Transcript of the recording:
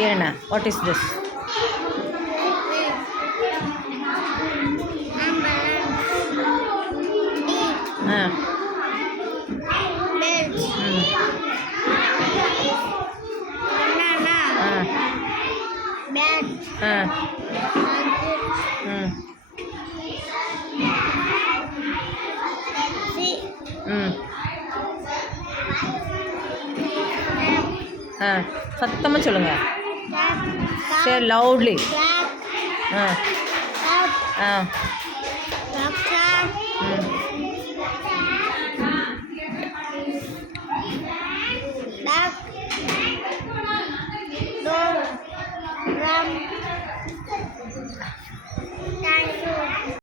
ಹೇಳೋಣ. What is this? ಹಾಂ. ಹಾಂ. சத்தமாக சொல்லுங்கள். சரி, லவுட்லி. ஆ ஆ Dog, drum,